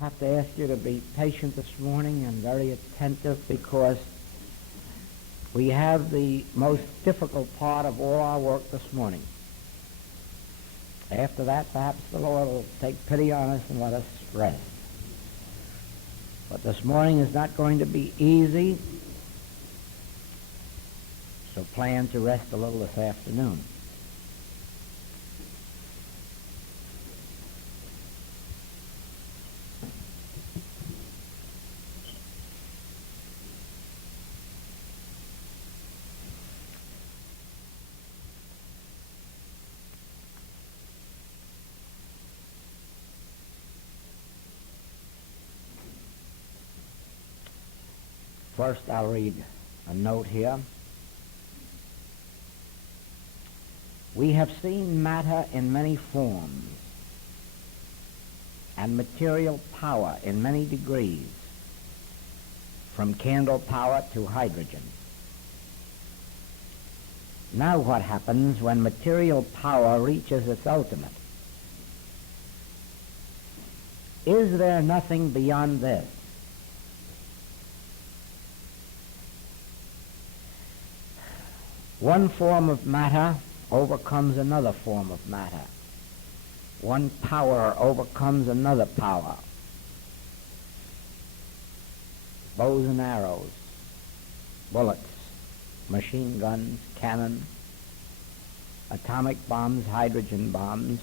I have to ask you to be patient this morning and very attentive, because we have the most difficult part of all our work this morning. After that, perhaps the Lord will take pity on us and let us rest. But this morning is not going to be easy, so plan to rest a little this afternoon. First, I'll read a note here. We have seen matter in many forms and material power in many degrees, from candle power to hydrogen. Now what happens when material power reaches its ultimate? Is there nothing beyond this? One form of matter overcomes another form of matter. One power overcomes another power. Bows and arrows, bullets, machine guns, cannon, atomic bombs, hydrogen bombs.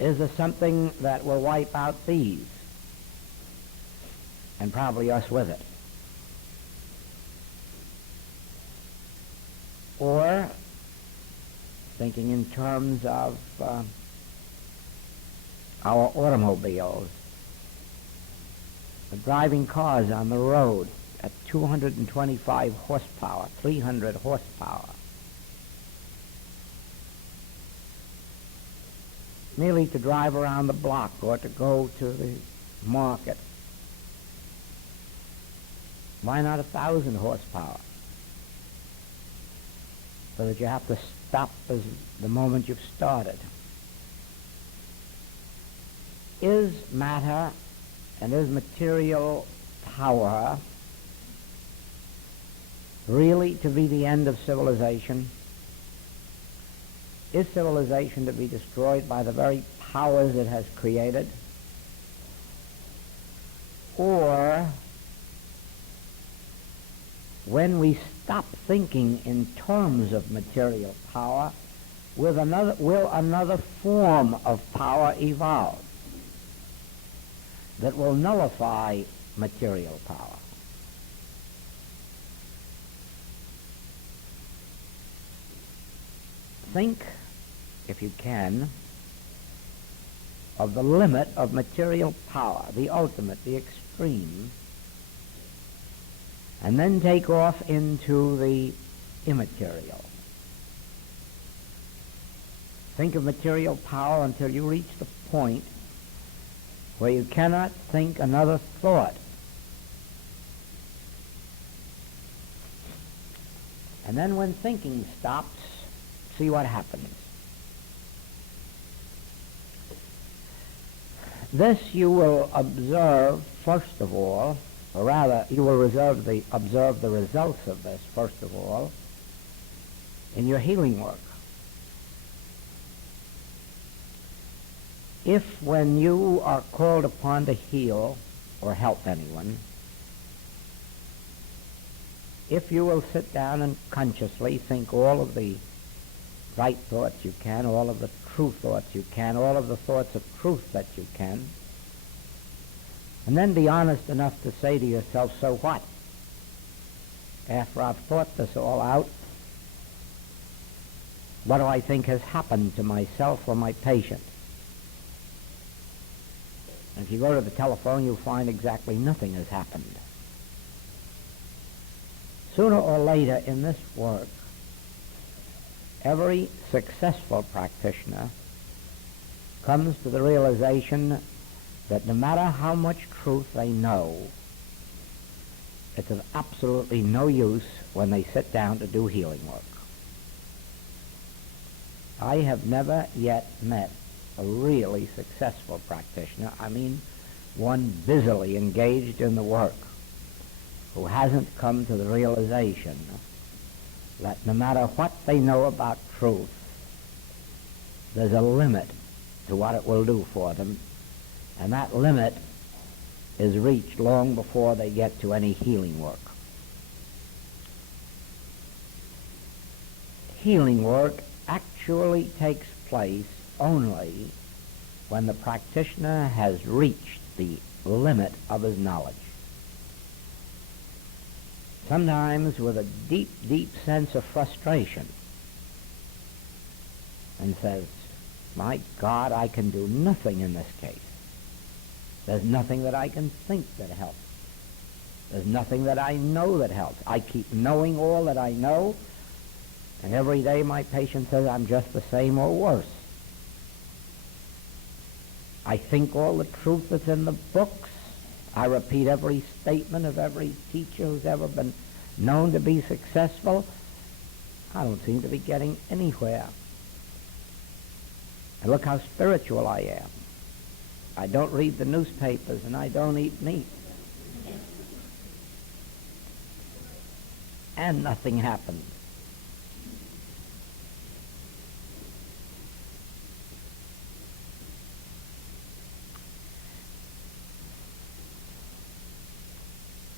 Is there something that will wipe out these, and probably us with it? Or, thinking in terms of our automobiles, the driving cars on the road at 225 horsepower, 300 horsepower, merely to drive around the block or to go to the market. Why not 1,000 horsepower? So that you have to stop as the moment you've started. Is matter and is material power really to be the end of civilization? Is civilization to be destroyed by the very powers it has created? Or, when we stop thinking in terms of material power, will another form of power evolve that will nullify material power? Think, if you can, of the limit of material power, the ultimate, the extreme, and then take off into the immaterial. Think of material power until you reach the point where you cannot think another thought. And then when thinking stops, see what happens. This you will observe, first of all, or rather, you will observe the results of this, first of all, in your healing work. If, when you are called upon to heal or help anyone, if you will sit down and consciously think all of the right thoughts you can, all of the true thoughts you can, all of the thoughts of truth that you can, and then be honest enough to say to yourself, so what? After I've thought this all out, what do I think has happened to myself or my patient? And if you go to the telephone, you'll find exactly nothing has happened. Sooner or later in this work, every successful practitioner comes to the realization that no matter how much truth they know, it's of absolutely no use when they sit down to do healing work. I have never yet met a really successful practitioner, I mean one busily engaged in the work, who hasn't come to the realization that no matter what they know about truth, there's a limit to what it will do for them, and that limit is reached long before they get to any healing work. Healing work actually takes place only when the practitioner has reached the limit of his knowledge. Sometimes with a deep, deep sense of frustration, and says, my God, I can do nothing in this case. There's nothing that I can think that helps. There's nothing that I know that helps. I keep knowing all that I know, and every day my patient says I'm just the same or worse. I think all the truth that's in the books. I repeat every statement of every teacher who's ever been known to be successful. I don't seem to be getting anywhere. And look how spiritual I am. I don't read the newspapers and I don't eat meat. And nothing happens.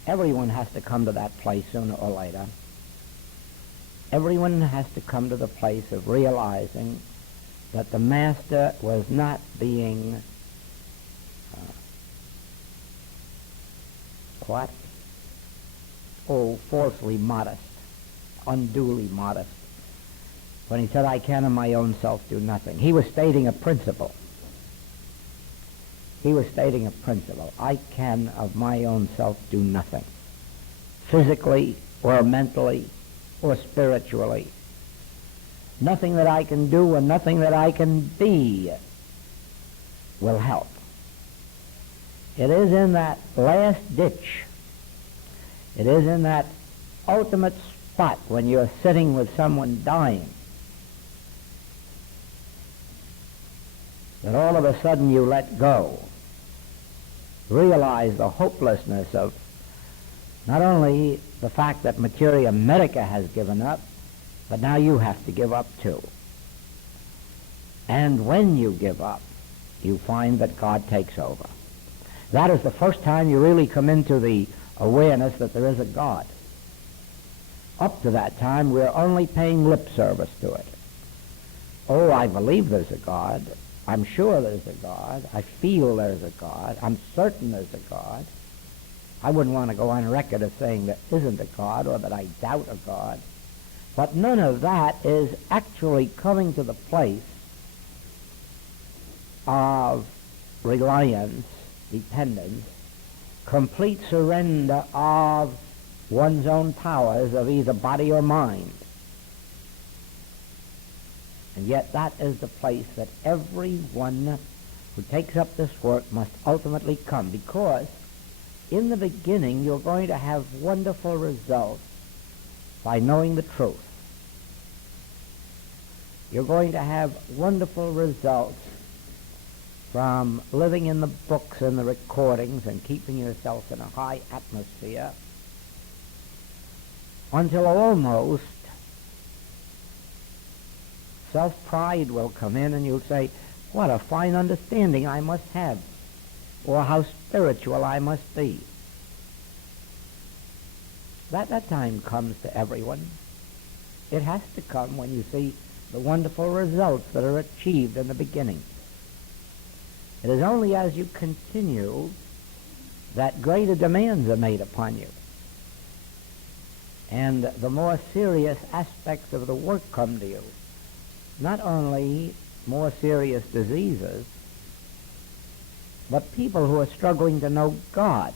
Everyone has to come to that place sooner or later. Everyone has to come to the place of realizing that the master was not being falsely modest, unduly modest. When he said, I can of my own self do nothing, he was stating a principle. He was stating a principle. I can of my own self do nothing, physically or mentally or spiritually. Nothing that I can do and nothing that I can be will help. It is in that last ditch, it is in that ultimate spot when you're sitting with someone dying, that all of a sudden you let go, realize the hopelessness of not only the fact that materia medica has given up, but now you have to give up too. And when you give up, you find that God takes over. That is the first time you really come into the awareness that there is a God. Up to that time, we're only paying lip service to it. Oh, I believe there's a God. I'm sure there's a God. I feel there's a God. I'm certain there's a God. I wouldn't want to go on record as saying there isn't a God or that I doubt a God. But none of that is actually coming to the place of reliance, dependence, complete surrender of one's own powers of either body or mind. And yet that is the place that everyone who takes up this work must ultimately come, because in the beginning you're going to have wonderful results by knowing the truth. You're going to have wonderful results from living in the books and the recordings and keeping yourself in a high atmosphere until almost self-pride will come in and you'll say, what a fine understanding I must have, or how spiritual I must be. That time comes to everyone. It has to come when you see the wonderful results that are achieved in the beginning. It is only as you continue that greater demands are made upon you, and the more serious aspects of the work come to you. Not only more serious diseases, but people who are struggling to know God.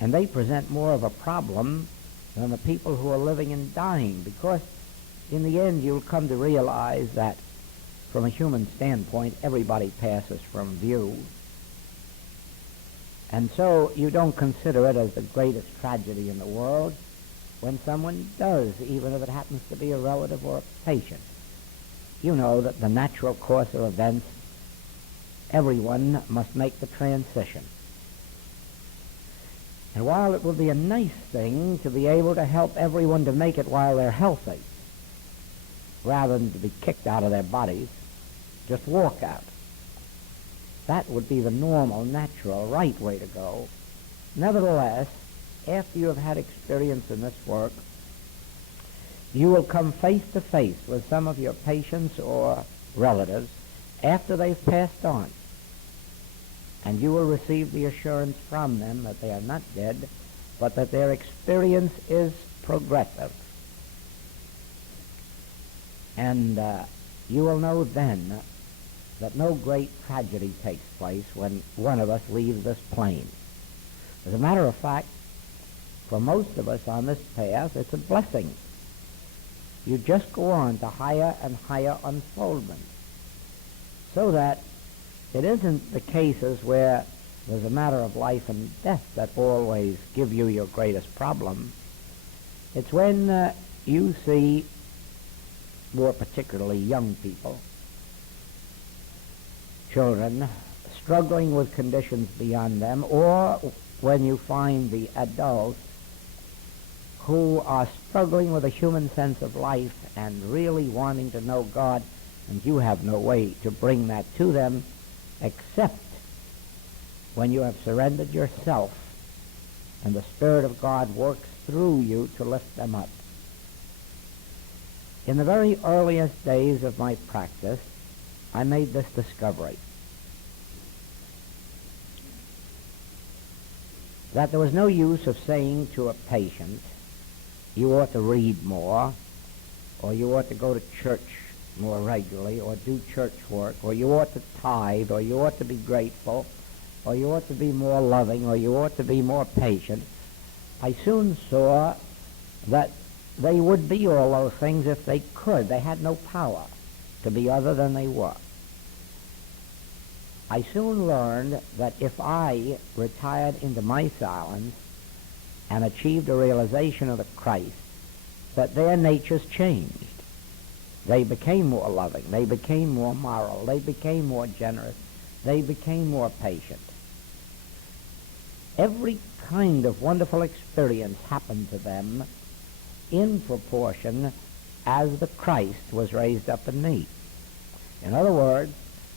And they present more of a problem than the people who are living and dying, because in the end you'll come to realize that from a human standpoint everybody passes from view. And so you don't consider it as the greatest tragedy in the world when someone does, even if it happens to be a relative or a patient. you know that the natural course of events, everyone must make the transition. And while it would be a nice thing to be able to help everyone to make it while they're healthy, rather than to be kicked out of their bodies, just walk out. That would be the normal, natural, right way to go. Nevertheless, after you have had experience in this work, you will come face to face with some of your patients or relatives after they've passed on. And you will receive the assurance from them that they are not dead, but that their experience is progressive. And you will know then that no great tragedy takes place when one of us leaves this plane. As a matter of fact, for most of us on this path, it's a blessing. You just go on to higher and higher unfoldment, so that it isn't the cases where there's a matter of life and death that always give you your greatest problem. It's when you see, more particularly young people, children, struggling with conditions beyond them, or when you find the adults who are struggling with a human sense of life and really wanting to know God, and you have no way to bring that to them except when you have surrendered yourself and the Spirit of God works through you to lift them up. In the very earliest days of my practice, I made this discovery, that there was no use of saying to a patient, you ought to read more, or you ought to go to church more regularly, or do church work, or you ought to tithe, or you ought to be grateful, or you ought to be more loving, or you ought to be more patient. I soon saw that they would be all those things if they could. They had no power to be other than they were. I soon learned that if I retired into my silence and achieved a realization of the Christ, that their natures changed. They became more loving. They became more moral. They became more generous. They became more patient. Every kind of wonderful experience happened to them in proportion as the Christ was raised up in me. In other words,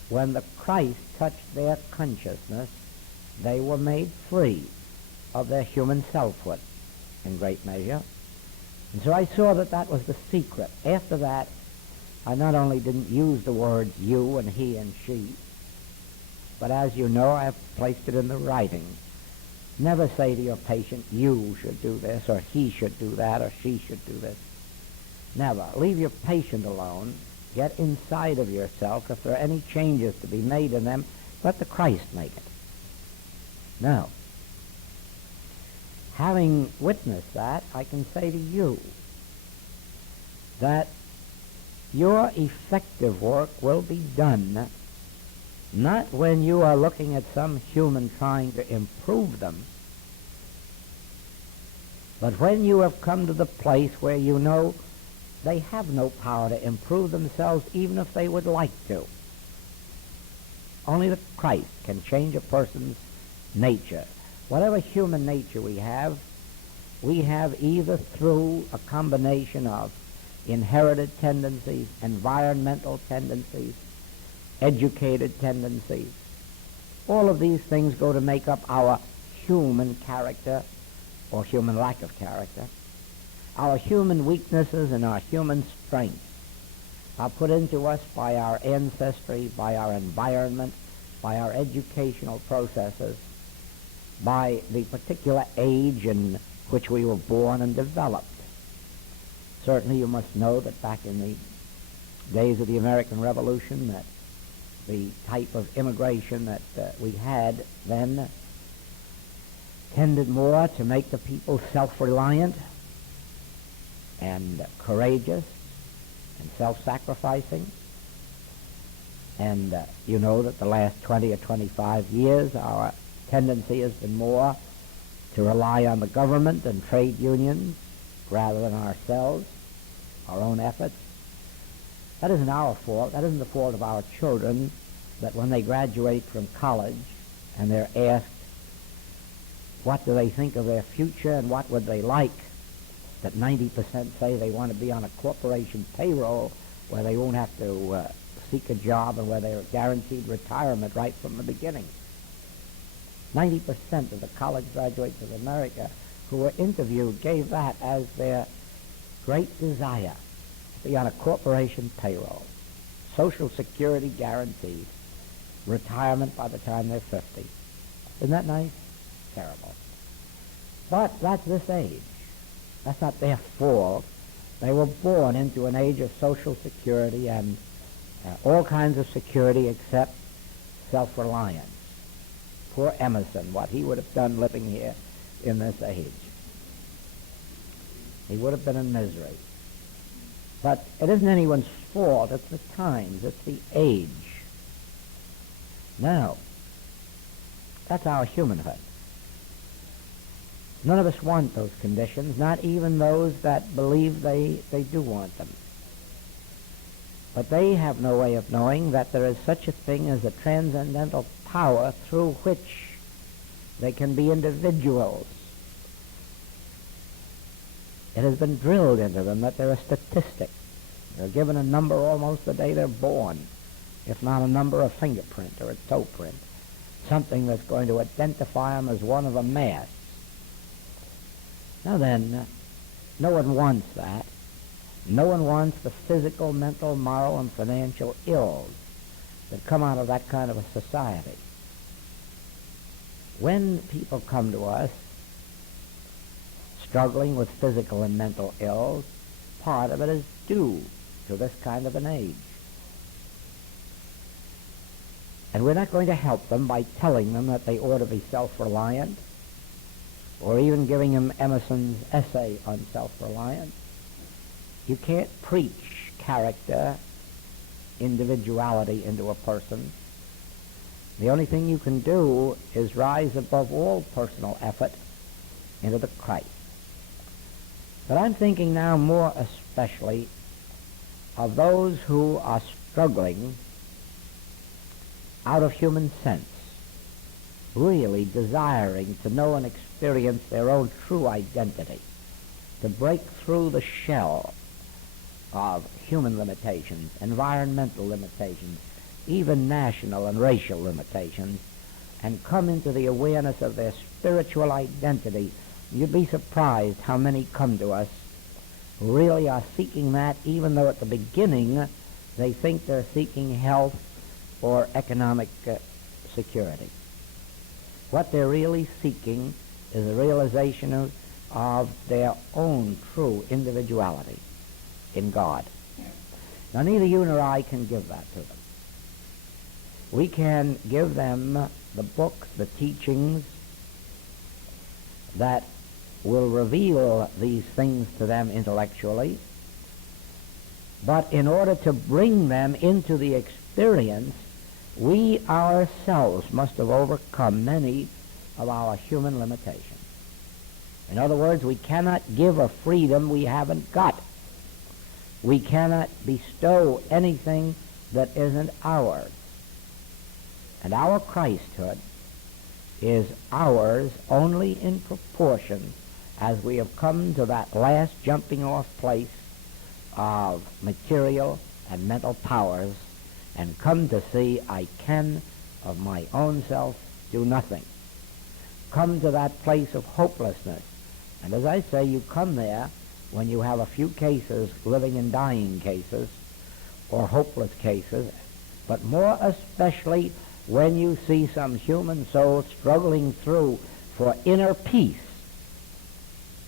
when the Christ touched their consciousness, they were made free of their human selfhood in great measure. And so I saw that that was the secret. After that, I not only didn't use the words you and he and she, but as you know, I have placed it in the writing. Never say to your patient, you should do this, or he should do that, or she should do this. Never. Leave your patient alone. Get inside of yourself. If there are any changes to be made in them, let the Christ make it. Now, having witnessed that, I can say to you that your effective work will be done not when you are looking at some human trying to improve them, but when you have come to the place where you know they have no power to improve themselves even if they would like to. Only the Christ can change a person's nature. Whatever human nature we have either through a combination of inherited tendencies, environmental tendencies, educated tendencies. All of these things go to make up our human character or human lack of character. Our human weaknesses and our human strengths are put into us by our ancestry, by our environment, by our educational processes, by the particular age in which we were born and developed. Certainly you must know that back in the days of the American Revolution, that the type of immigration that we had then tended more to make the people self-reliant and courageous and self-sacrificing. And you know that the last 20 or 25 years our tendency has been more to rely on the government and trade unions rather than ourselves, our own efforts. That isn't our fault. That isn't the fault of our children, that when they graduate from college and they're asked what do they think of their future and what would they like, that 90% say they want to be on a corporation payroll where they won't have to seek a job and where they're guaranteed retirement right from the beginning. 90% of the college graduates of America who were interviewed gave that as their great desire, to be on a corporation payroll, Social Security guaranteed, retirement by the time they're 50. Isn't that nice? Terrible. But that's this age. That's not their fault. They were born into an age of Social Security and all kinds of security except self-reliance. Poor Emerson, what he would have done living here in this age. He would have been in misery. But it isn't anyone's fault. It's the times. It's the age. Now, that's our humanhood. None of us want those conditions, not even those that believe they do want them. But they have no way of knowing that there is such a thing as a transcendental power through which they can be individuals. It has been drilled into them that they're a statistic. They're given a number almost the day they're born, if not a number, a fingerprint or a toe print, something that's going to identify them as one of a mass. Now then, no one wants that. No one wants the physical, mental, moral, and financial ills that come out of that kind of a society. When people come to us struggling with physical and mental ills, part of it is due to this kind of an age. And we're not going to help them by telling them that they ought to be self-reliant, or even giving them Emerson's essay on self-reliance. You can't preach character, individuality into a person. The only thing you can do is rise above all personal effort into the Christ. But I'm thinking now more especially of those who are struggling out of human sense, really desiring to know and experience their own true identity, to break through the shell of human limitations, environmental limitations, even national and racial limitations, and come into the awareness of their spiritual identity. You'd be surprised how many come to us who really are seeking that, even though at the beginning they think they're seeking health or economic security. What they're really seeking is a realization of their own true individuality in God. Now, neither you nor I can give that to them. We can give them the books, the teachings that will reveal these things to them intellectually, but in order to bring them into the experience, we ourselves must have overcome many of our human limitations. In other words, we cannot give a freedom we haven't got. We cannot bestow anything that isn't ours. And our Christhood is ours only in proportion as we have come to that last jumping off place of material and mental powers and come to see I can of my own self do nothing. Come to that place of hopelessness. And as I say, you come there when you have a few cases, living and dying cases, or hopeless cases, but more especially when you see some human soul struggling through for inner peace,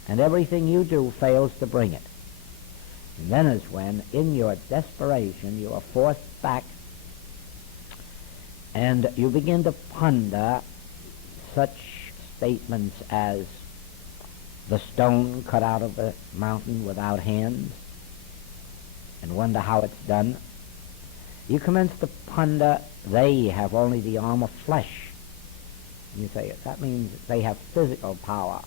and everything you do fails to bring it. And then is when, in your desperation, you are forced back and you begin to ponder such statements as the stone cut out of the mountain without hands, and wonder how it's done. You commence to ponder, they have only the arm of flesh. And you say, that means they have physical power,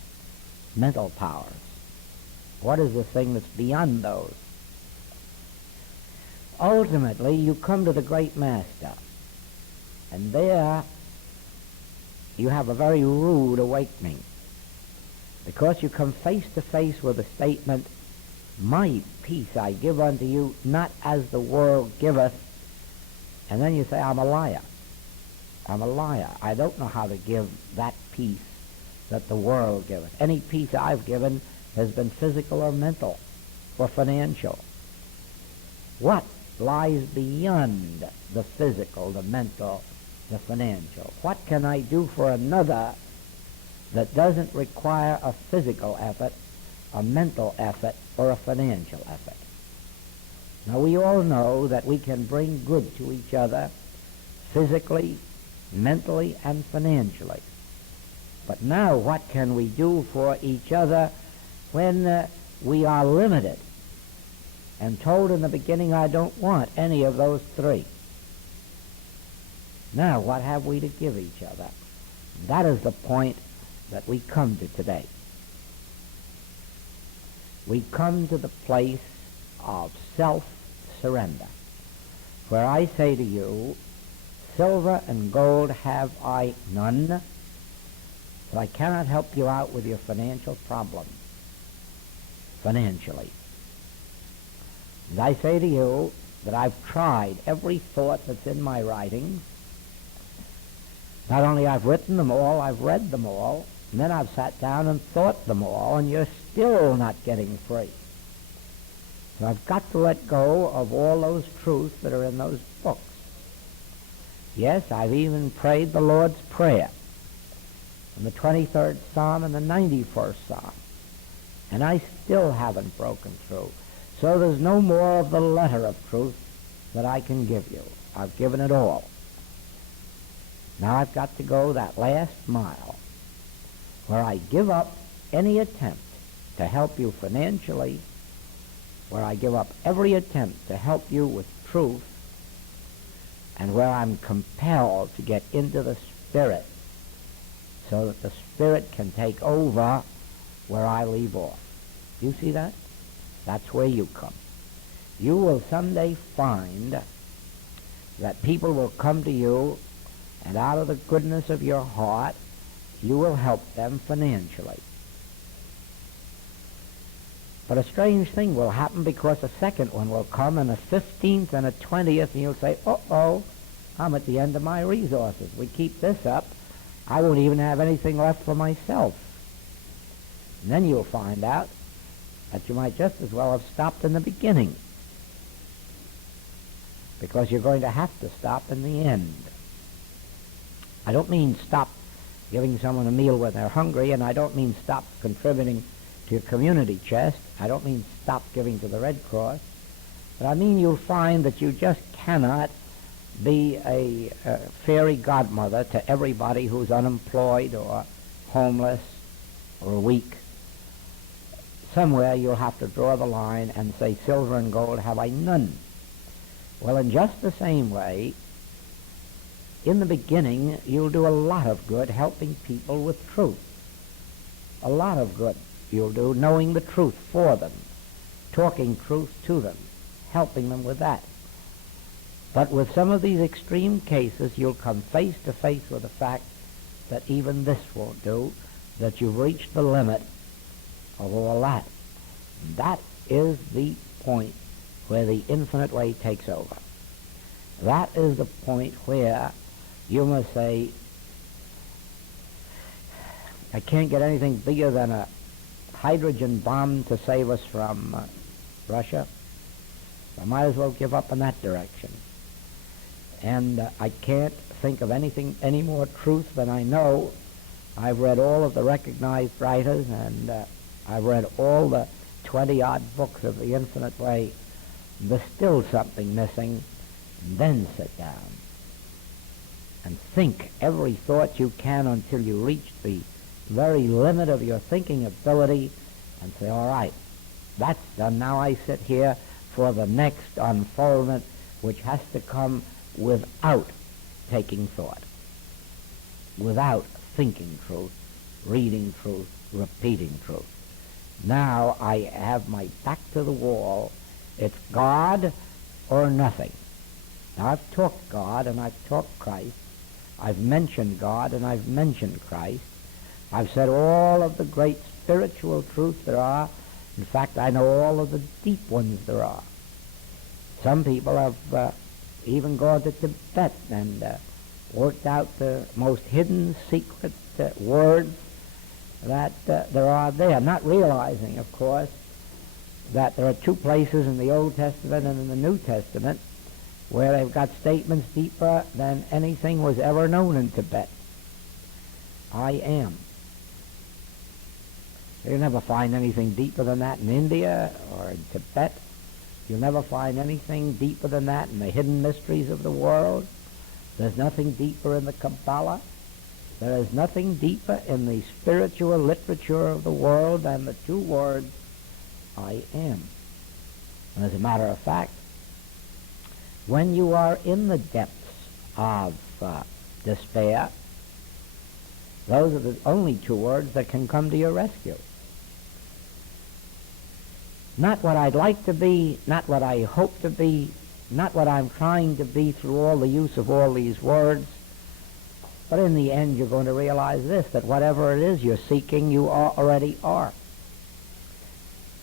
mental powers. What is the thing that's beyond those? ultimately you come to the great master, and there you have a very rude awakening, because you come face to face with the statement, my peace I give unto you, not as the world giveth. And then you say, I'm a liar. I'm a liar. I don't know how to give that peace that the world giveth. Any peace I've given has been physical or mental or financial. What lies beyond the physical, the mental, the financial? What can I do for another that doesn't require a physical effort, a mental effort, or a financial effort? Now, we all know that we can bring good to each other physically, mentally, and financially. But now what can we do for each other when we are limited and told in the beginning, I don't want any of those three? Now what have we to give each other? That is the point that we come to today. We come to the place of self-surrender, where I say to you, silver and gold have I none, but I cannot help you out with your financial problem, financially. And I say to you that I've tried every thought that's in my writings. Not only I've written them all, I've read them all, and then I've sat down and thought them all, and you're still not getting free. So I've got to let go of all those truths that are in those books. Yes, I've even prayed the Lord's Prayer in the 23rd Psalm and the 91st Psalm, and I still haven't broken through. So there's no more of the letter of truth that I can give you. I've given it all. Now I've got to go that last mile where I give up any attempt to help you financially, where I give up every attempt to help you with truth, and where I'm compelled to get into the Spirit so that the Spirit can take over where I leave off. You see that? That's where you come. You will someday find that people will come to you, and out of the goodness of your heart, you will help them financially. But a strange thing will happen, because a second one will come, and a 15th and a 20th, and you'll say, uh-oh, I'm at the end of my resources. We keep this up, I won't even have anything left for myself. And then you'll find out that you might just as well have stopped in the beginning, because you're going to have to stop in the end. I don't mean stop giving someone a meal when they're hungry, and I don't mean stop contributing to your community chest. I don't mean stop giving to the Red Cross. But I mean you'll find that you just cannot be a fairy godmother to everybody who's unemployed or homeless or weak. Somewhere you'll have to draw the line and say, silver and gold have I none. Well, in just the same way, in the beginning, you'll do a lot of good helping people with truth. A lot of good you'll do knowing the truth for them, talking truth to them, helping them with that. But with some of these extreme cases, you'll come face to face with the fact that even this won't do, that you've reached the limit of all that. That is the point where the infinite way takes over. That is the point where you must say, I can't get anything bigger than a hydrogen bomb to save us from Russia. I might as well give up in that direction. And I can't think of anything, any more truth than I know. I've read all of the recognized writers, and I've read all the 20-odd books of the infinite way. There's still something missing. And then sit down and think every thought you can until you reach the very limit of your thinking ability, and say, all right, that's done. Now I sit here for the next unfoldment, which has to come without taking thought, without thinking truth, reading truth, repeating truth. Now I have my back to the wall. It's God or nothing. Now, I've talked God and I've talked Christ. I've mentioned God and I've mentioned Christ. I've said all of the great spiritual truths there are. In fact, I know all of the deep ones there are. Some people have even gone to Tibet and worked out the most hidden, secret words that there are there, not realizing, of course, that there are two places in the Old Testament and in the New Testament where they've got statements deeper than anything was ever known in Tibet. I am. You'll never find anything deeper than that in India or in Tibet. You'll never find anything deeper than that in the hidden mysteries of the world. There's nothing deeper in the Kabbalah. There is nothing deeper in the spiritual literature of the world than the two words, I am. And as a matter of fact, when you are in the depths of despair, those are the only two words that can come to your rescue. Not what I'd like to be, not what I hope to be, not what I'm trying to be through all the use of all these words, but in the end you're going to realize this, that whatever it is you're seeking, you already are.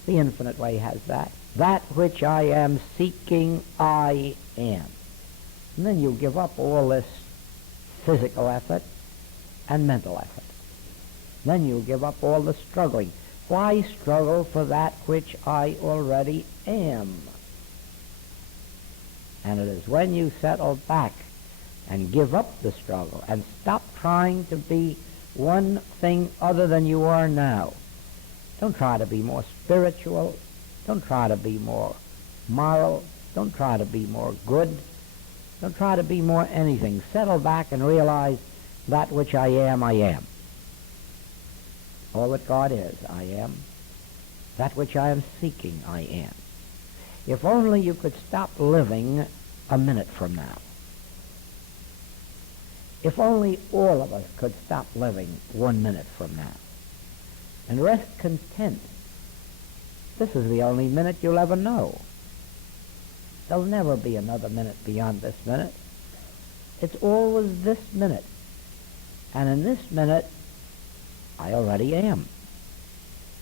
The infinite way has that. That which I am seeking, I am. And then you give up all this physical effort and mental effort. Then you give up all the struggling. Why struggle for that which I already am? And it is when you settle back and give up the struggle and stop trying to be one thing other than you are now. Don't try to be more spiritual. Don't try to be more moral. Don't try to be more good. Don't try to be more anything. Settle back and realize that which I am, I am. All that God is, I am. That which I am seeking, I am. If only you could stop living a minute from now. If only all of us could stop living 1 minute from now and rest content. This is the only minute you'll ever know. There'll never be another minute beyond this minute. It's always this minute. And in this minute, I already am.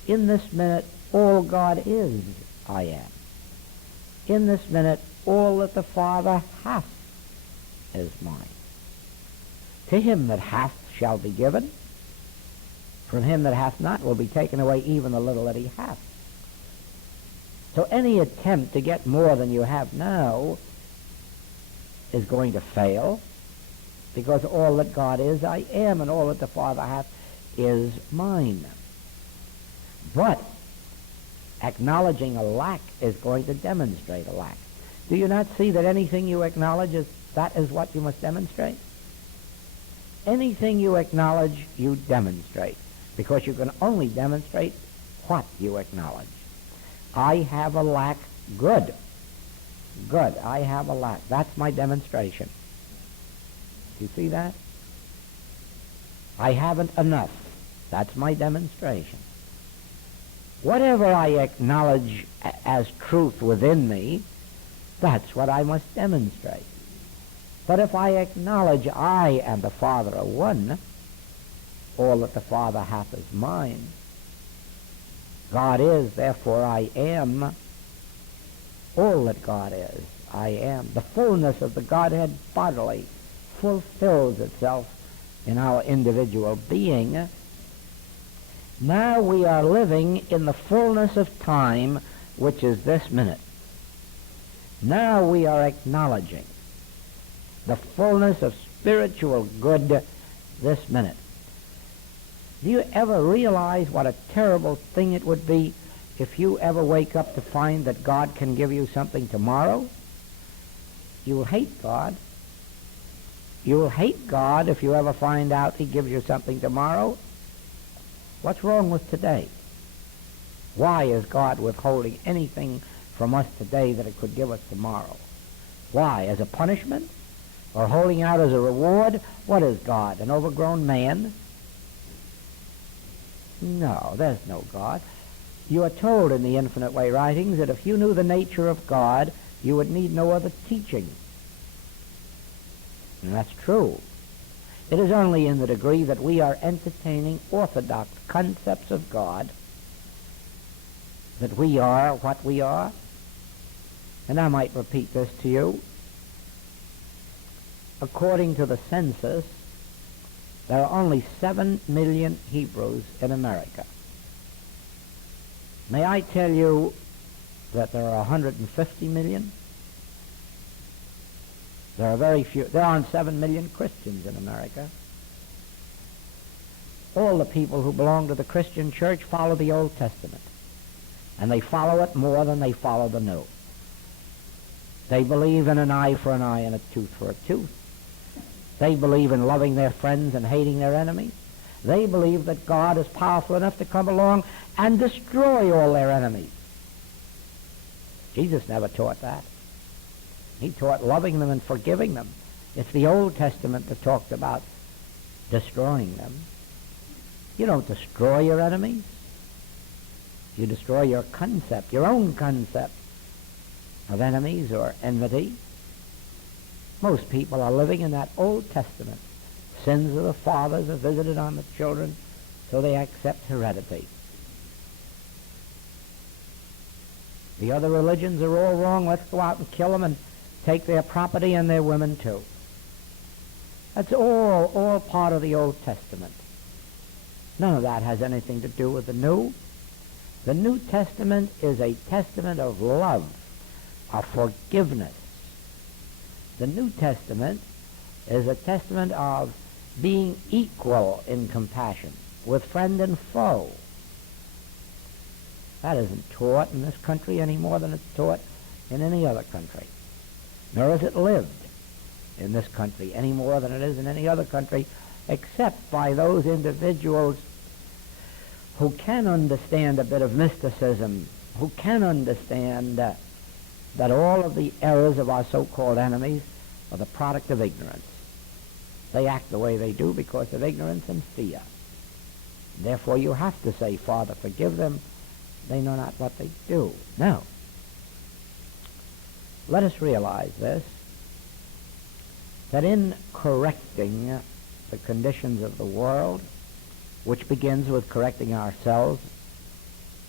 In this minute, all God is, I am. In this minute, all that the Father hath is mine. To him that hath shall be given. From him that hath not will be taken away even the little that he hath. So any attempt to get more than you have now is going to fail, because all that God is, I am, and all that the Father hath is mine. But acknowledging a lack is going to demonstrate a lack. Do you not see that anything you acknowledge, that is what you must demonstrate? Anything you acknowledge, you demonstrate, because you can only demonstrate what you acknowledge. I have a lack, good. Good, I have a lack. That's my demonstration. Do you see that? I haven't enough. That's my demonstration. Whatever I acknowledge as truth within me, that's what I must demonstrate. But if I acknowledge I and the Father are one, all that the Father hath is mine, God is, therefore I am, all that God is, I am. The fullness of the Godhead bodily fulfills itself in our individual being. Now we are living in the fullness of time, which is this minute. Now we are acknowledging the fullness of spiritual good this minute. Do you ever realize what a terrible thing it would be if you ever wake up to find that God can give you something tomorrow? You'll hate God. You'll hate God if you ever find out he gives you something tomorrow. What's wrong with today? Why is God withholding anything from us today that it could give us tomorrow? Why? As a punishment? Or holding out as a reward? What is God? An overgrown man? No, there's no God. You are told in the Infinite Way writings that if you knew the nature of God, you would need no other teaching. And that's true. It is only in the degree that we are entertaining orthodox concepts of God that we are what we are. And I might repeat this to you. According to the census, there are only 7 million Hebrews in America. May I tell you that there are 150 million? There are very few. There aren't 7 million Christians in America. All the people who belong to the Christian church follow the Old Testament, and they follow it more than they follow the New. They believe in an eye for an eye and a tooth for a tooth. They believe in loving their friends and hating their enemies. They believe that God is powerful enough to come along and destroy all their enemies. Jesus never taught that. He taught loving them and forgiving them. It's the Old Testament that talked about destroying them. You don't destroy your enemies. You destroy your concept, your own concept of enemies or enmity. Most people are living in that Old Testament. Sins of the fathers are visited on the children, so they accept heredity. The other religions are all wrong. Let's go out and kill them and take their property and their women too. That's all part of the Old Testament. None of that has anything to do with the New. The New Testament is a testament of love, of forgiveness. The New Testament is a testament of being equal in compassion with friend and foe. That isn't taught in this country any more than it's taught in any other country. Nor is it lived in this country any more than it is in any other country, except by those individuals who can understand a bit of mysticism, who can understand that all of the errors of our so-called enemies are the product of ignorance. They act the way they do because of ignorance and fear. Therefore, you have to say, Father, forgive them. They know not what they do. Now, let us realize this, that in correcting the conditions of the world, which begins with correcting ourselves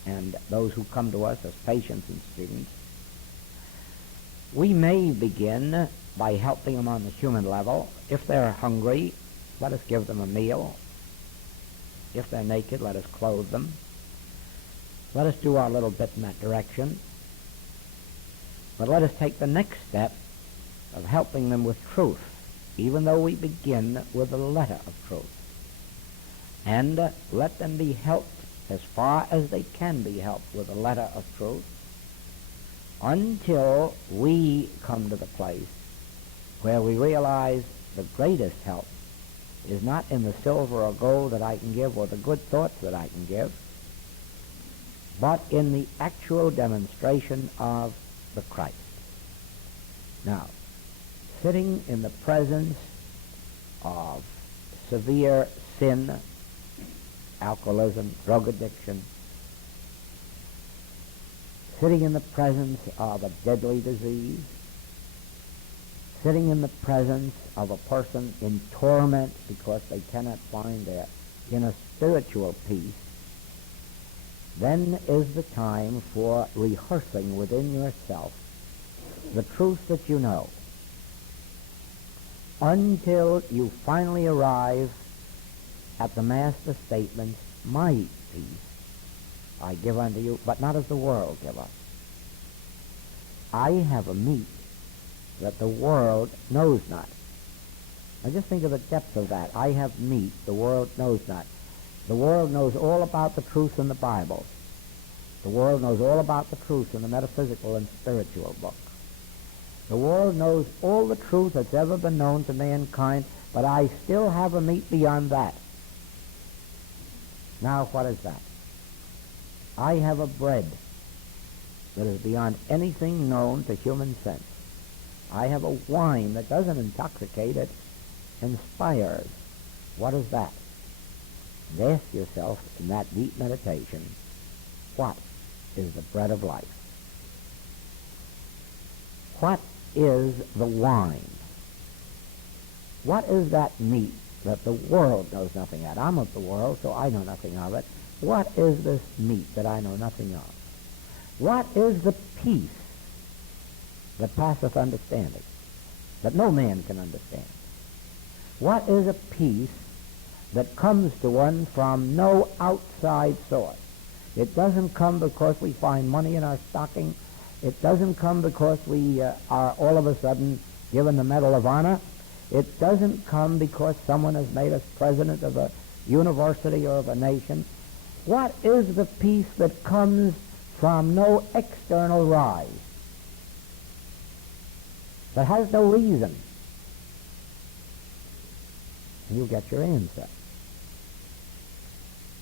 and those who come to us as patients and students, we may begin by helping them on the human level. If they're hungry, let us give them a meal. If they're naked, let us clothe them. Let us do our little bit in that direction. But let us take the next step of helping them with truth, even though we begin with the letter of truth. And let them be helped as far as they can be helped with the letter of truth until we come to the place where we realize the greatest help is not in the silver or gold that I can give or the good thoughts that I can give, but in the actual demonstration of the Christ. Now, sitting in the presence of severe sin, alcoholism, drug addiction, sitting in the presence of a deadly disease, sitting in the presence of a person in torment because they cannot find their inner spiritual peace, then is the time for rehearsing within yourself the truth that you know, until you finally arrive at the master statements, my peace I give unto you, but not as the world giveth. I have a meat that the world knows not. Now just think of the depth of that. I have meat the world knows not. The world knows all about the truth in the Bible. The world knows all about the truth in the metaphysical and spiritual books. The world knows all the truth that's ever been known to mankind, but I still have a meat beyond that. Now what is that? I have a bread that is beyond anything known to human sense. I have a wine that doesn't intoxicate, it inspires. What is that? And ask yourself in that deep meditation, what is the bread of life? What is the wine? What is that meat that the world knows nothing of? I'm of the world, so I know nothing of it. What is this meat that I know nothing of? What is the peace that passeth understanding, that no man can understand? What is a peace that comes to one from no outside source? It doesn't come because we find money in our stocking. It doesn't come because we are all of a sudden given the Medal of Honor. It doesn't come because someone has made us president of a university or of a nation. What is the peace that comes from no external rise, that has no reason? And you get your answer.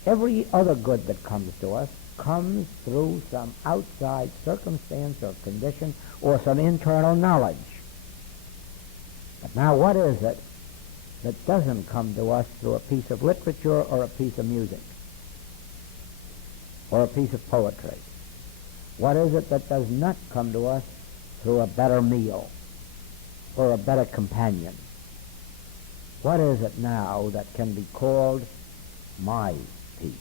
Every other good that comes to us comes through some outside circumstance or condition or some internal knowledge. But now what is it that doesn't come to us through a piece of literature or a piece of music or a piece of poetry? What is it that does not come to us through a better meal or a better companion? What is it now that can be called my peace?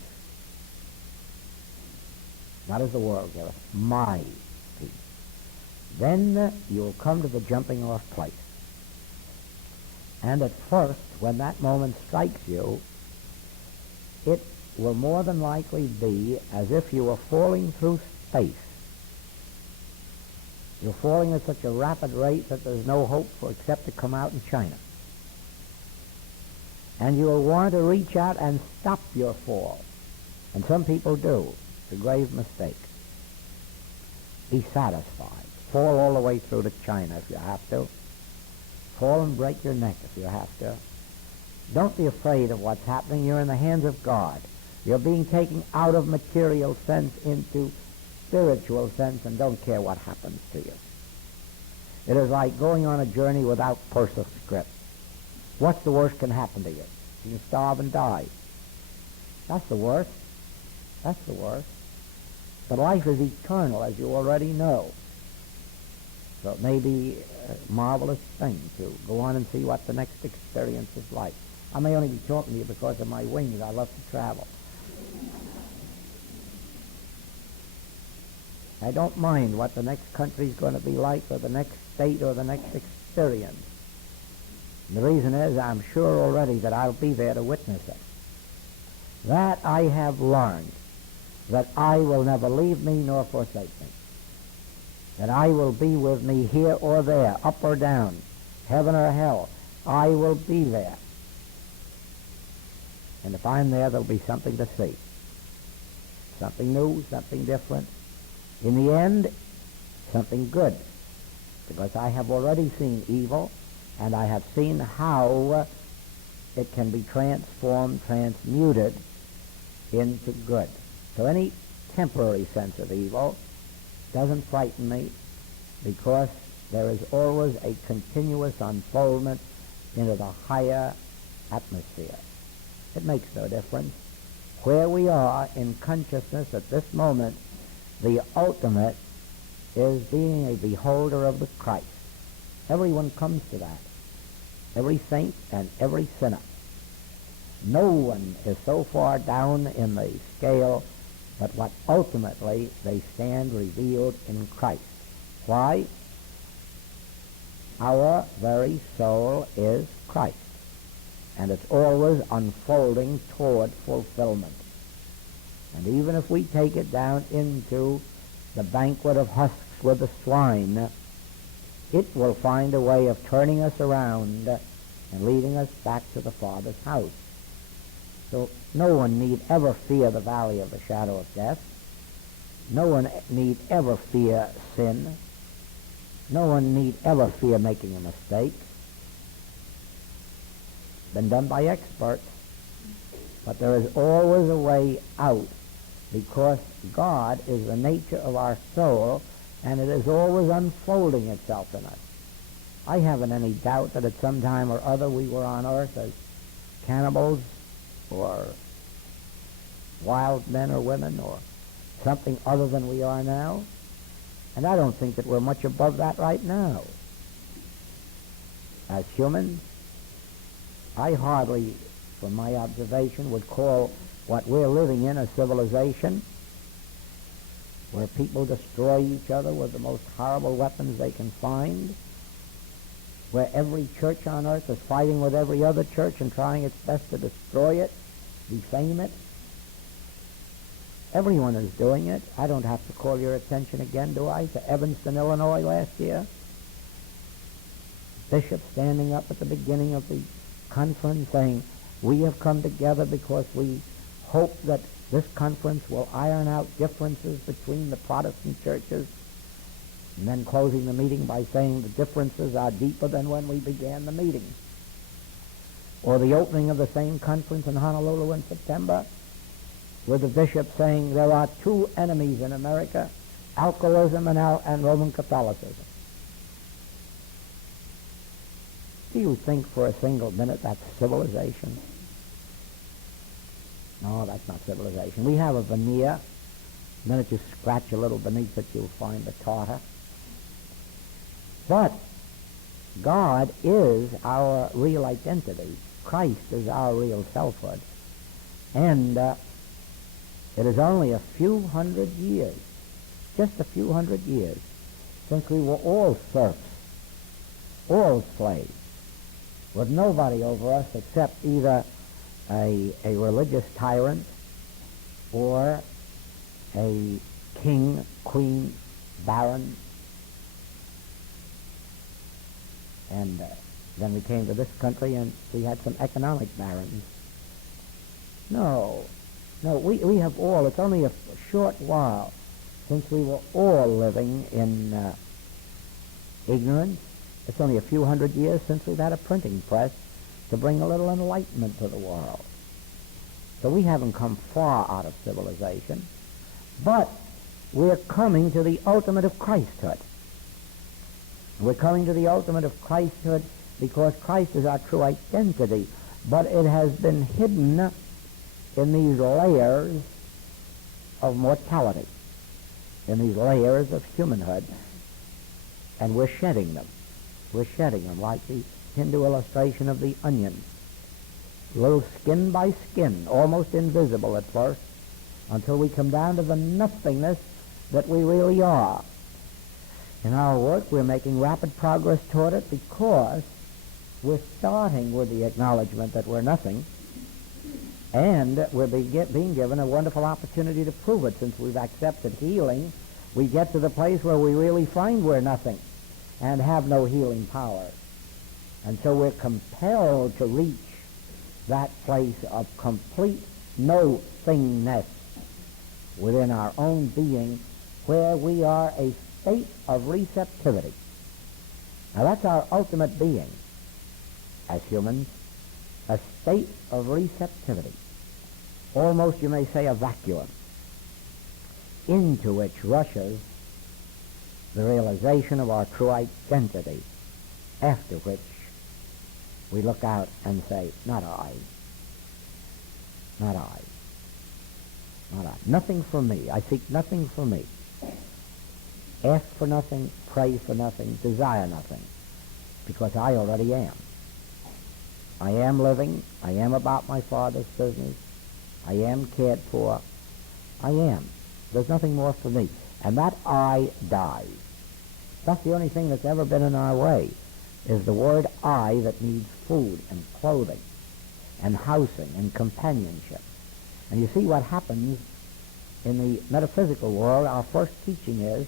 Not as the world gives us, my peace. Then you'll come to the jumping off place. And at first, when that moment strikes you, it will more than likely be as if you were falling through space. You're falling at such a rapid rate that there's no hope for except to come out in China. And you'll want to reach out and stop your fall. And some people do. It's a grave mistake. Be satisfied. Fall all the way through to China if you have to. Fall and break your neck if you have to. Don't be afraid of what's happening. You're in the hands of God. You're being taken out of material sense into spiritual sense, and don't care what happens to you. It is like going on a journey without purse or script. What's the worst can happen to you? You can starve and die. That's the worst. That's the worst. But life is eternal, as you already know. So it may be a marvelous thing to go on and see what the next experience is like. I may only be talking to you because of my wings. I love to travel. I don't mind what the next country is going to be like, or the next state, or the next experience. And the reason is I'm sure already that I'll be there to witness it. That I have learned, that I will never leave me nor forsake me. That I will be with me here or there, up or down, heaven or hell. I will be there. And if I'm there, there'll be something to see. Something new, something different. In the end, something good. Because I have already seen evil, and I have seen how it can be transformed, transmuted into good. So any temporary sense of evil doesn't frighten me, because there is always a continuous unfoldment into the higher atmosphere. It makes no difference. Where we are in consciousness at this moment, the ultimate is being a beholder of the Christ. Everyone comes to that. Every saint and every sinner. No one is so far down in the scale but what ultimately they stand revealed in Christ. Why? Our very soul is Christ, and it's always unfolding toward fulfillment. And even if we take it down into the banquet of husks with the swine, it will find a way of turning us around and leading us back to the Father's house. So no one need ever fear the valley of the shadow of death. No one need ever fear sin. No one need ever fear making a mistake. Been done by experts. But there is always a way out, because God is the nature of our soul, and it is always unfolding itself in us. I haven't any doubt that at some time or other we were on earth as cannibals or wild men or women or something other than we are now. And I don't think that we're much above that right now. As humans, I hardly, from my observation, would call what we're living in a civilization, where people destroy each other with the most horrible weapons they can find, where every church on earth is fighting with every other church and trying its best to destroy it, defame it. Everyone is doing it. I don't have to call your attention again, do I, to Evanston, Illinois last year? Bishop standing up at the beginning of the conference saying, we have come together because we hope that this conference will iron out differences between the Protestant churches, and then closing the meeting by saying the differences are deeper than when we began the meeting. Or the opening of the same conference in Honolulu in September, with the bishop saying there are two enemies in America, alcoholism and Roman Catholicism. Do you think for a single minute that's civilization? No, that's not civilization. We have a veneer. The minute you scratch a little beneath it, you'll find the tartar. But God is our real identity. Christ is our real selfhood. And it is only a few hundred years, just a few hundred years, since we were all serfs, all slaves, with nobody over us except either a religious tyrant or a king, queen, baron. And then we came to this country and we had some economic barons. No, we have all, it's only a short while since we were all living in ignorance. It's only a few hundred years since we've had a printing press to bring a little enlightenment to the world. So we haven't come far out of civilization, but we're coming to the ultimate of Christhood. We're coming to the ultimate of Christhood because Christ is our true identity, but it has been hidden in these layers of mortality, in these layers of humanhood, and we're shedding them. We're shedding them like the Hindu illustration of the onion. Little skin by skin, almost invisible at first, until we come down to the nothingness that we really are. In our work, we're making rapid progress toward it because we're starting with the acknowledgement that we're nothing, and we're being given a wonderful opportunity to prove it. Since we've accepted healing, we get to the place where we really find we're nothing and have no healing power. And so we're compelled to reach that place of complete no-thingness within our own being, where we are a state of receptivity. Now that's our ultimate being as humans, a state of receptivity. Almost, you may say, a vacuum into which rushes the realization of our true identity, after which we look out and say, not I, not I, not I. Nothing for me. I seek nothing for me. Ask for nothing, pray for nothing, desire nothing, because I already am. I am living. I am about my Father's business. I am cared for. I am. There's nothing more for me. And that I dies. That's the only thing that's ever been in our way, is the word I that needs food and clothing and housing and companionship. And you see what happens in the metaphysical world. Our first teaching is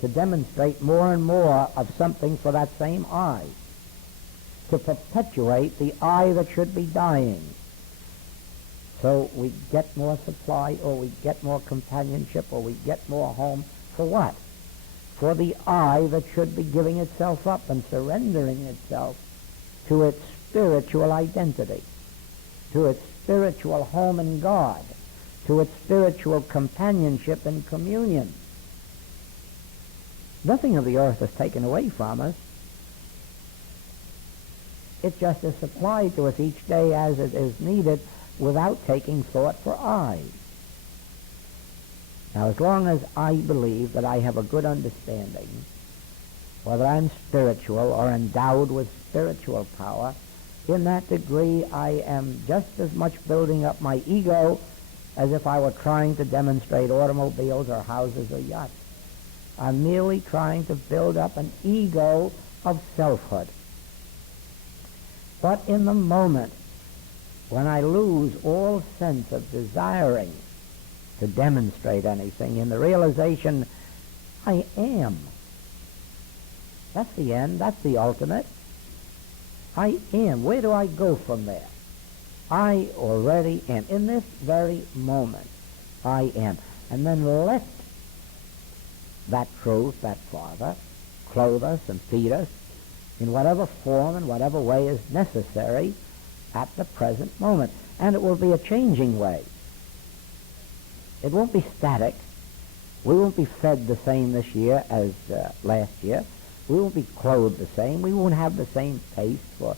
to demonstrate more and more of something for that same I, to perpetuate the I that should be dying. So we get more supply, or we get more companionship, or we get more home. For what? For the I that should be giving itself up and surrendering itself to its spiritual identity, to its spiritual home in God, to its spiritual companionship and communion. Nothing of the earth is taken away from us. It just is supplied to us each day as it is needed, without taking thought for I. Now, as long as I believe that I have a good understanding, whether I'm spiritual or endowed with spiritual power, in that degree I am just as much building up my ego as if I were trying to demonstrate automobiles or houses or yachts. I'm merely trying to build up an ego of selfhood. But in the moment when I lose all sense of desiring to demonstrate anything, in the realization I am, that's the end, that's the ultimate. I am. Where do I go from there? I already am. In this very moment, I am. And then let that truth, that Father, clothe us and feed us in whatever form and whatever way is necessary at the present moment. And it will be a changing way. It won't be static. We won't be fed the same this year as last year. We won't be clothed the same. We won't have the same taste for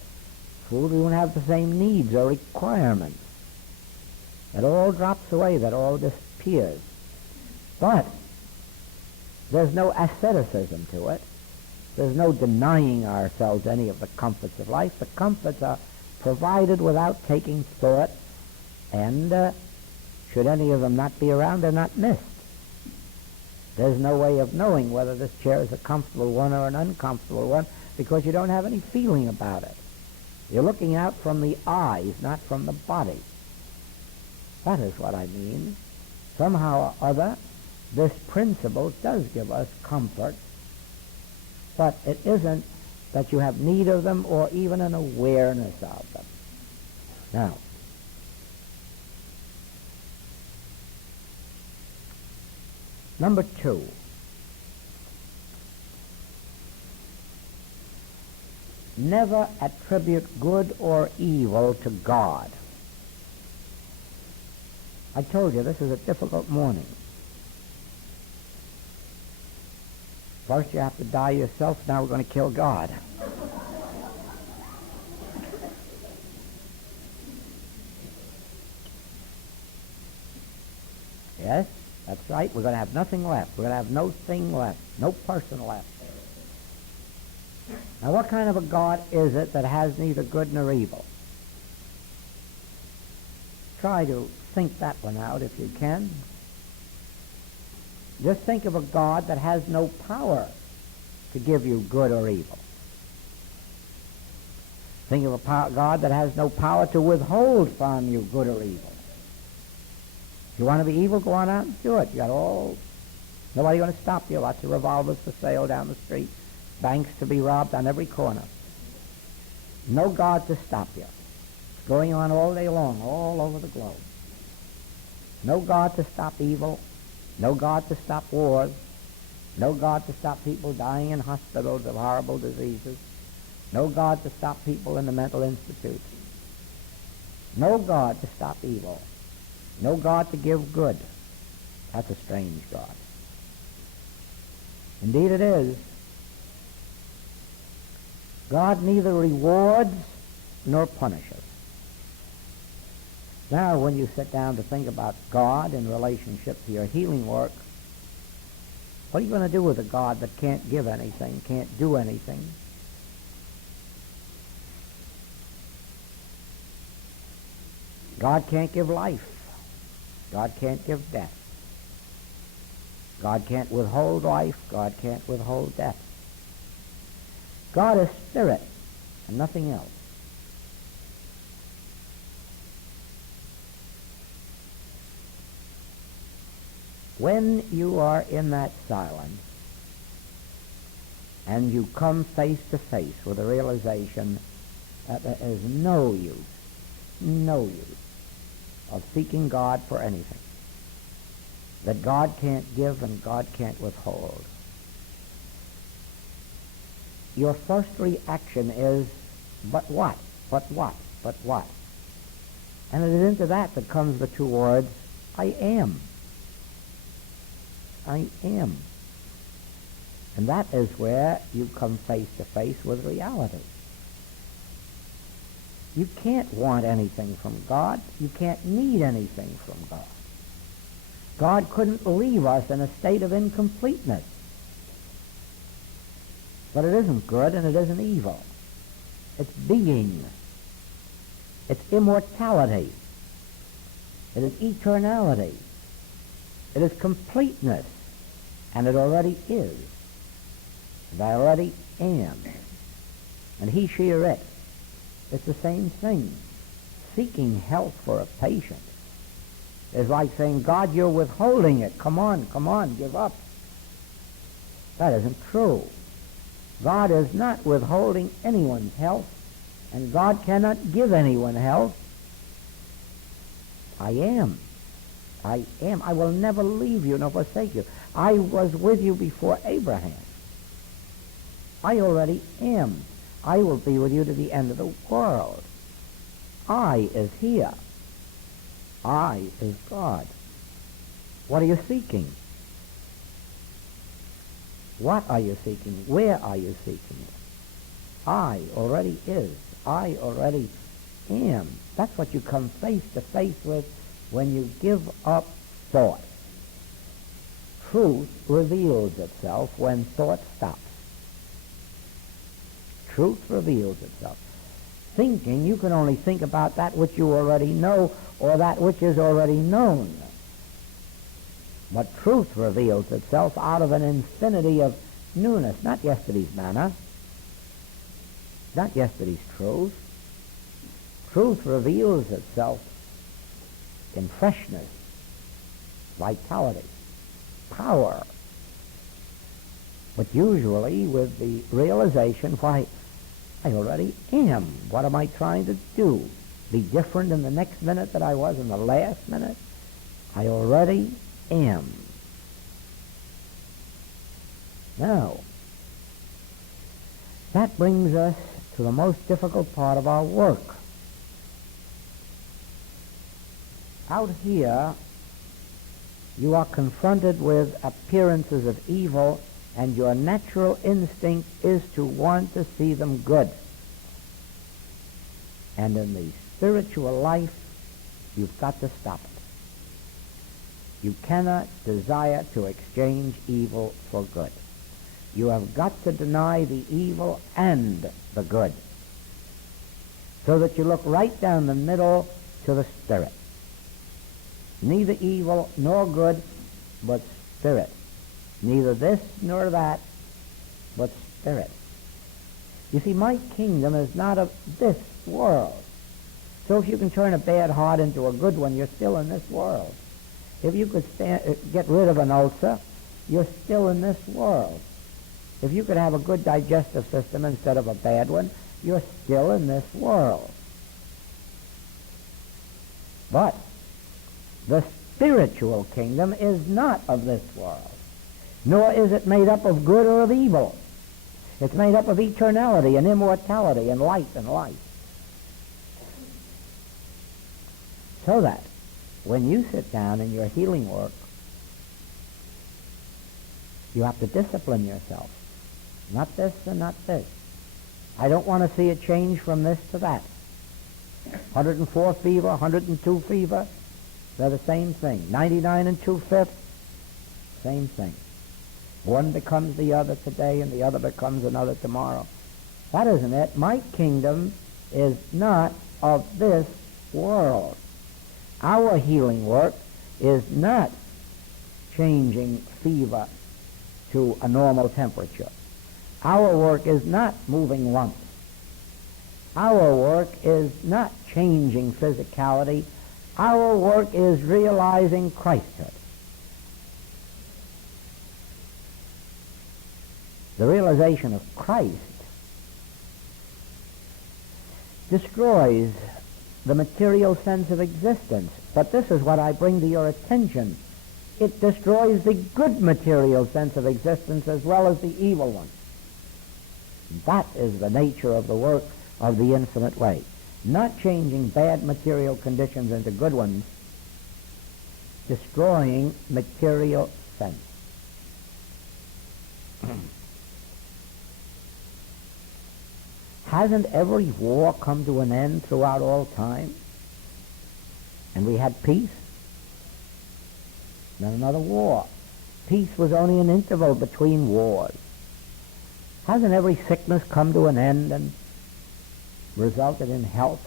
food. We won't have the same needs or requirements. That all drops away. That all disappears. But there's no asceticism to it. There's no denying ourselves any of the comforts of life. The comforts are provided without taking thought, and should any of them not be around, they're not missed. There's no way of knowing whether this chair is a comfortable one or an uncomfortable one because you don't have any feeling about it. You're looking out from the eyes, not from the body. That is what I mean. Somehow or other, this principle does give us comfort, but it isn't that you have need of them or even an awareness of them. Now, number 2. Never attribute good or evil to God. I told you this is a difficult morning. First you have to die yourself, now we're going to kill God. Yes, that's right. We're going to have nothing left. We're going to have no thing left, no person left. Now, what kind of a God is it that has neither good nor evil? Try to think that one out if you can. Just think of a God that has no power to give you good or evil. Think of a God that has no power to withhold from you good or evil. If you want to be evil, go on out and do it. You got nobody going to stop you. Lots of revolvers for sale down the street. Banks to be robbed on every corner. No God to stop you. It's going on all day long, all over the globe. No God to stop evil. No God to stop wars. No God to stop people dying in hospitals of horrible diseases. No God to stop people in the mental institutes. No God to stop evil. No God to give good. That's a strange God. Indeed it is. God neither rewards nor punishes. Now, when you sit down to think about God in relationship to your healing work, what are you going to do with a God that can't give anything, can't do anything? God can't give life. God can't give death. God can't withhold life. God can't withhold death. God is spirit and nothing else. When you are in that silence and you come face to face with the realization that there is no use of seeking God for anything, that God can't give and God can't withhold, your first reaction is, but what? But what? But what? And it is into that comes the two words, I am. I am. And that is where you come face to face with reality. You can't want anything from God. You can't need anything from God. God couldn't leave us in a state of incompleteness. But it isn't good and it isn't evil. It's being. It's immortality. It is eternality. It is completeness. And it already is. And I already am. And he, she, or it. It's the same thing. Seeking health for a patient is like saying, God, you're withholding it. Come on, give up. That isn't true. God is not withholding anyone's health, and God cannot give anyone health. I am. I am. I will never leave you nor forsake you. I was with you before Abraham. I already am. I will be with you to the end of the world. I is here. I is God. What are you seeking? What are you seeking? Where are you seeking it? I already is. I already am. That's what you come face to face with when you give up thought. Truth reveals itself when thought stops. Truth reveals itself. Thinking, you can only think about that which you already know or that which is already known. But truth reveals itself out of an infinity of newness, not yesterday's manna, not yesterday's truth. Truth reveals itself in freshness, vitality, power. But usually with the realization, why, I already am. What am I trying to do? Be different in the next minute that I was in the last minute? I already am. Now, that brings us to the most difficult part of our work. Out here, you are confronted with appearances of evil, and your natural instinct is to want to see them good. And in the spiritual life, you've got to stop it. You cannot desire to exchange evil for good. You have got to deny the evil and the good, so that you look right down the middle to the spirit. Neither evil nor good, but spirit. Neither this nor that, but spirit. You see, my kingdom is not of this world. So if you can turn a bad heart into a good one, you're still in this world. If you could get rid of an ulcer, you're still in this world. If you could have a good digestive system instead of a bad one, you're still in this world. But the spiritual kingdom is not of this world, nor is it made up of good or of evil. It's made up of eternality and immortality and light and life. So that when you sit down in your healing work, you have to discipline yourself. Not this and not this. I don't want to see a change from this to that. 104 fever, 102 fever, they're the same thing. 99 and 2/5, same thing. One becomes the other today and the other becomes another tomorrow. That isn't it. My kingdom is not of this world. Our healing work is not changing fever to a normal temperature. Our work is not moving lumps. Our work is not changing physicality. Our work is realizing Christhood. The realization of Christ destroys the material sense of existence. But this is what I bring to your attention. It destroys the good material sense of existence as well as the evil one. That is the nature of the work of the infinite way. Not changing bad material conditions into good ones, destroying material sense. Hasn't every war come to an end throughout all time? And we had peace? then another war. Peace was only an interval between wars. Hasn't every sickness come to an end and resulted in health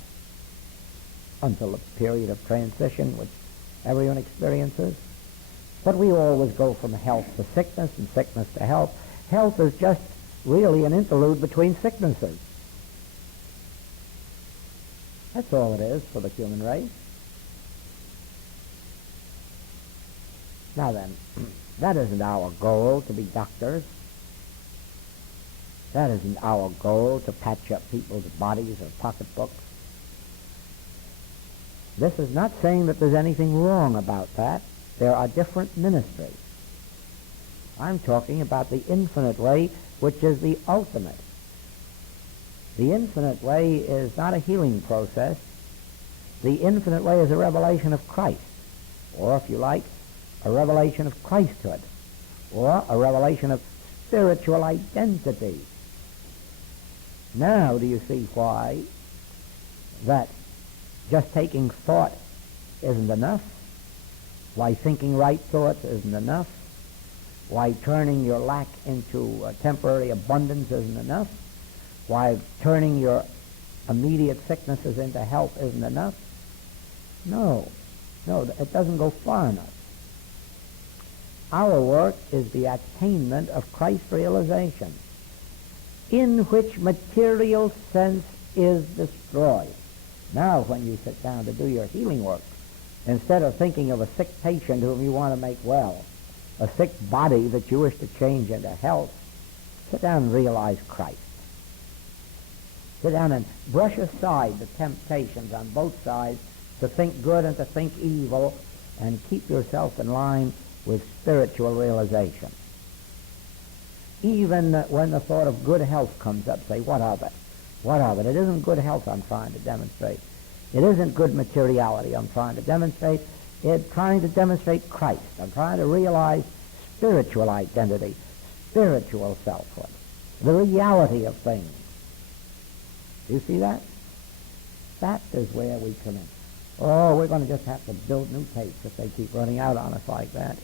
until the period of transition which everyone experiences? But we always go from health to sickness and sickness to health. Health is just really an interlude between sicknesses. That's all it is for the human race. Now then, that isn't our goal to be doctors. That isn't our goal to patch up people's bodies or pocketbooks. This is not saying that there's anything wrong about that. There are different ministries. I'm talking about the infinite way, which is the ultimate. The infinite way is not a healing process. The infinite way is a revelation of Christ, or if you like, a revelation of Christhood, or a revelation of spiritual identity. Now do you see why that just taking thought isn't enough? Why thinking right thoughts isn't enough? Why turning your lack into temporary abundance isn't enough? Why turning your immediate sicknesses into health isn't enough? No, it doesn't go far enough. Our work is the attainment of Christ realization, in which material sense is destroyed. Now, when you sit down to do your healing work, instead of thinking of a sick patient whom you want to make well, a sick body that you wish to change into health, sit down and realize Christ. Sit down and brush aside the temptations on both sides to think good and to think evil, and keep yourself in line with spiritual realization. Even when the thought of good health comes up, say, what of it? What of it? It isn't good health I'm trying to demonstrate. It isn't good materiality I'm trying to demonstrate. It's trying to demonstrate Christ. I'm trying to realize spiritual identity, spiritual selfhood, the reality of things. Do you see that? That is where we come in. Oh, we're going to just have to build new tapes if they keep running out on us like that.